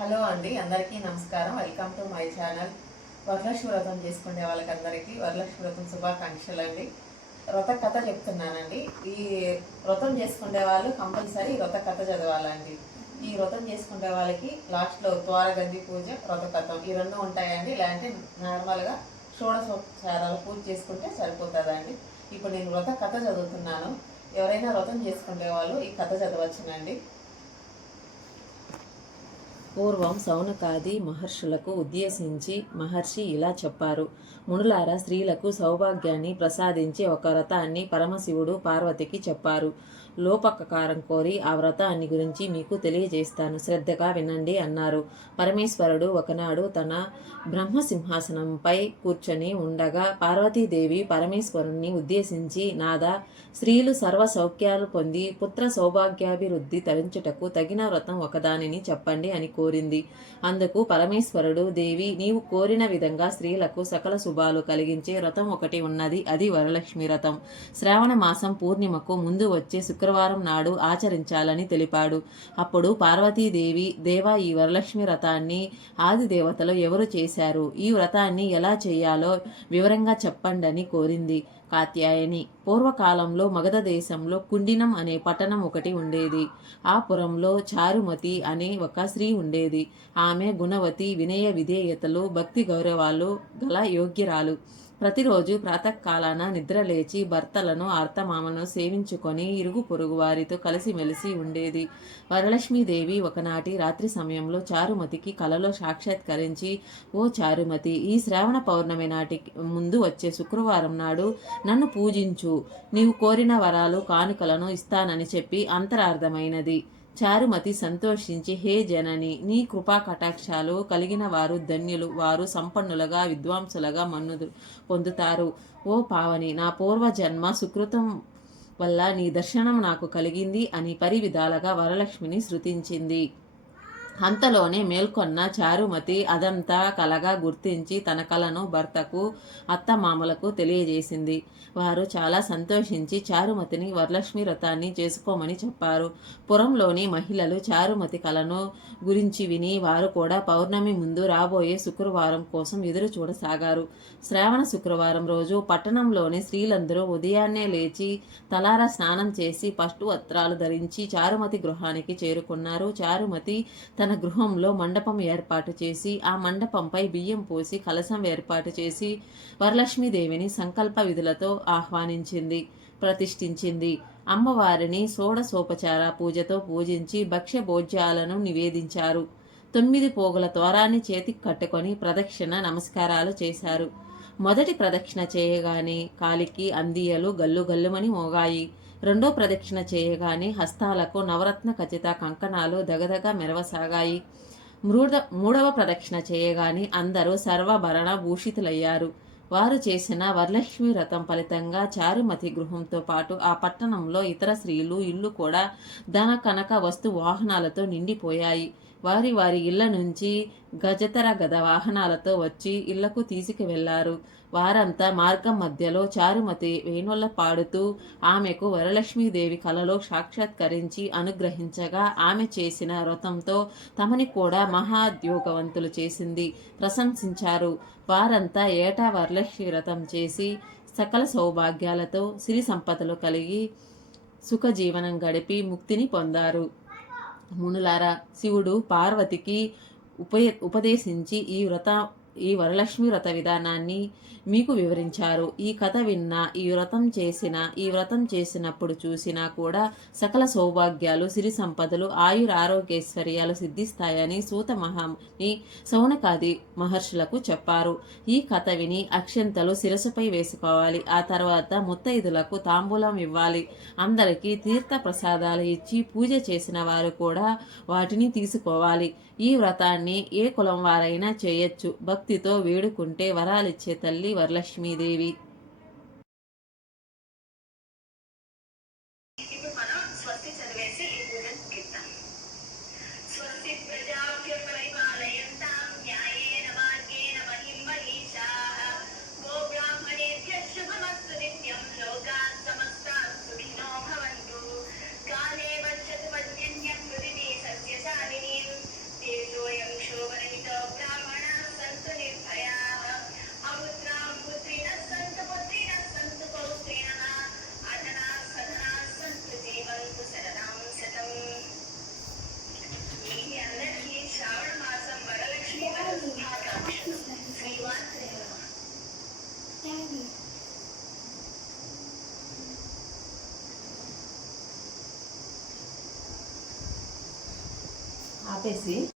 Hello అండి అందరికీ నమస్కారం. Welcome to my channel. Varalakshmi Vratham చేసుకునే వాళ్ళకందరికీ వరలక్ష్మి వ్రతం శుభాకాంక్షలు అండి. వ్రత కథ చెప్తున్నానండి. ఈ వ్రతం చేసుకునే వాళ్ళు కంపల్సరీ వ్రత కథ చదవాలండి. ఈ వ్రతం చేసుకునే వాళ్ళకి లాస్ట్లో ద్వారగంధి పూజ వ్రత కథం ఈ రెండు ఉంటాయండి. ఇలాంటి నార్మల్గా షోడశోపచారాలు పూజ చేసుకుంటే సరిపోతుందండి. ఇప్పుడు నేను వ్రత కథ చదువుతున్నాను. ఎవరైనా వ్రతం చేసుకునే వాళ్ళు ఈ కథ చదవచ్చునండి. పూర్వం సౌనకాది మహర్షులకు ఉద్దేశించి మహర్షి ఇలా చెప్పారు. మునులారా స్త్రీలకు సౌభాగ్యాన్ని ప్రసాదించి ఒక వ్రతాన్ని పరమశివుడు పార్వతికి చెప్పారు. లోపకకారం కోరి ఆ వ్రతాన్ని గురించి మీకు తెలియజేస్తాను. శ్రద్ధగా వినండి అన్నారు. పరమేశ్వరుడు ఒకనాడు తన బ్రహ్మసింహాసనంపై కూర్చొని ఉండగా పార్వతీదేవి పరమేశ్వరుణ్ణి ఉద్దేశించి నాదా స్త్రీలు సర్వ సౌఖ్యాలు పొంది పుత్ర సౌభాగ్యాభివృద్ధి తరించుటకు తగిన వ్రతం ఒకదానిని చెప్పండి అని కోరింది. అందుకు పరమేశ్వరుడు దేవి నీవు కోరిన విధంగా స్త్రీలకు సకల శుభాలు కలిగించే వ్రతం ఒకటి ఉన్నది. అది వరలక్ష్మి వ్రతం. శ్రావణ మాసం పూర్ణిమకు ముందు వచ్చే శుక్రవారం నాడు ఆచరించాలని తెలిపాడు. అప్పుడు పార్వతీదేవి దేవా ఈ వరలక్ష్మి వ్రతాన్ని ఆది దేవతలు ఎవరు చేశారు? ఈ వ్రతాన్ని ఎలా చేయాలో వివరంగా చెప్పండని కోరింది కాత్యాయని. పూర్వకాలంలో మగధ దేశంలో కుండినం అనే పట్టణం ఒకటి ఉండేది. ఆ పురంలో చారుమతి అనే ఒక స్త్రీ ఉండేది ఉండేది. ఆమె గుణవతి వినయ విధేయతలు భక్తి గౌరవాలు గల యోగ్యరాలు. ప్రతిరోజు ప్రాతకాలాన నిద్రలేచి భర్తలను అర్థమామను సేవించుకొని ఇరుగు పొరుగు వారితో కలిసిమెలిసి ఉండేది. వరలక్ష్మీదేవి ఒకనాటి రాత్రి సమయంలో చారుమతికి కలలో సాక్షాత్కరించి ఓ చారుమతి ఈ శ్రావణ పౌర్ణమి నాటి ముందు వచ్చే శుక్రవారం నాడు నన్ను పూజించు. నీవు కోరిన వరాలు కానుకలను ఇస్తానని చెప్పి అంతరార్థమైనది. చారుమతి సంతోషించి హే జనని నీ కృపా కటాక్షాలు కలిగిన వారు ధన్యులు. వారు సంపన్నులుగా విద్వాంసులుగా మన్ను పొందుతారు. ఓ పావని నా పూర్వజన్మ సుకృతం వల్ల నీ దర్శనం నాకు కలిగింది అని పరివిధాలుగా వరలక్ష్మిని శృతించింది. అంతలోనే మేల్కొన్న చారుమతి అదంతా కలగా గుర్తించి తన కలను భర్తకు అత్తమామలకు తెలియజేసింది. వారు చాలా సంతోషించి చారుమతిని వరలక్ష్మి వ్రతాన్ని చేసుకోమని చెప్పారు. పురంలోని మహిళలు చారుమతి కలను గురించి విని వారు కూడా పౌర్ణమి ముందు రాబోయే శుక్రవారం కోసం ఎదురు చూడసాగారు. శ్రావణ శుక్రవారం రోజు పట్టణంలోని స్త్రీలందరూ ఉదయాన్నే లేచి తలారా స్నానం చేసి పట్టు వస్త్రాలు ధరించి చారుమతి గృహానికి చేరుకున్నారు. చారుమతి తన గృహంలో మండపం ఏర్పాటు చేసి ఆ మండపంపై బియ్యం పోసి కలశం ఏర్పాటు చేసి వరలక్ష్మీదేవిని సంకల్ప విధులతో ఆహ్వానించింది ప్రతిష్ఠించింది. అమ్మవారిని షోడశోపచార పూజతో పూజించి భక్ష్యభోజ్యాలను నివేదించారు. తొమ్మిది పోగుల త్వరాన్ని చేతికి కట్టుకొని ప్రదక్షిణ నమస్కారాలు చేశారు. మొదటి ప్రదక్షిణ చేయగానే కాలికి అందియలు గల్లు గల్లుమని మోగాయి. రెండో ప్రదక్షిణ చేయగానే హస్తాలకు నవరత్న ఖచ్చిత కంకణాలు దగదగ మెరవసాగాయి. మృద మూడవ ప్రదక్షిణ చేయగానే అందరూ సర్వభరణ భూషితులయ్యారు. వారు చేసిన వరలక్ష్మి వ్రతం ఫలితంగా చారుమతి గృహంతో పాటు ఆ పట్టణంలో ఇతర స్త్రీలు ఇల్లు కూడా ధన కనక వస్తు వాహనాలతో నిండిపోయాయి. వారి వారి ఇళ్ళ నుంచి గజతర గద వాహనాలతో వచ్చి ఇళ్ళకు తీసుకువెళ్ళారు వారంతా మార్గం మధ్యలో చారుమతి వేణుల పాడుతూ ఆమెకు వరలక్ష్మీదేవి కలలో సాక్షాత్కరించి అనుగ్రహించగా ఆమె చేసిన వ్రతంతో తమని కూడా మహాద్యోగవంతులు చేసింది. ప్రశంసించారు. వారంతా ఏటా వరలక్ష్మి వ్రతం చేసి సకల సౌభాగ్యాలతో సిరి సంపదలు కలిగి సుఖజీవనం గడిపి ముక్తిని పొందారు. మునులారా శివుడు పార్వతికి ఉప ఉపదేశించి ఈ వ్రత ఈ వరలక్ష్మి వ్రత విధానాన్ని మీకు వివరించారు. ఈ కథ విన్న ఈ వ్రతం చేసిన ఈ వ్రతం చేసినప్పుడు చూసినా కూడా సకల సౌభాగ్యాలు సిరి సంపదలు ఆయుర ఆరోగ్యైశ్వర్యాలు సిద్ధిస్తాయని సూత మహాని సౌనకాది మహర్షులకు చెప్పారు. ఈ కథ విని అక్షంతలు శిరసుపై వేసుకోవాలి. ఆ తర్వాత ముత్తైదులకు తాంబూలం ఇవ్వాలి. అందరికీ తీర్థ ప్రసాదాలు ఇచ్చి పూజ చేసిన వారు కూడా వాటిని తీసుకోవాలి. ఈ వ్రతాన్ని ఏ కులం వారైనా చేయొచ్చు. భక్తితో వేడుకుంటే వరాలిచ్చే తల్లి వరలక్ష్మీదేవి. ఆపేసి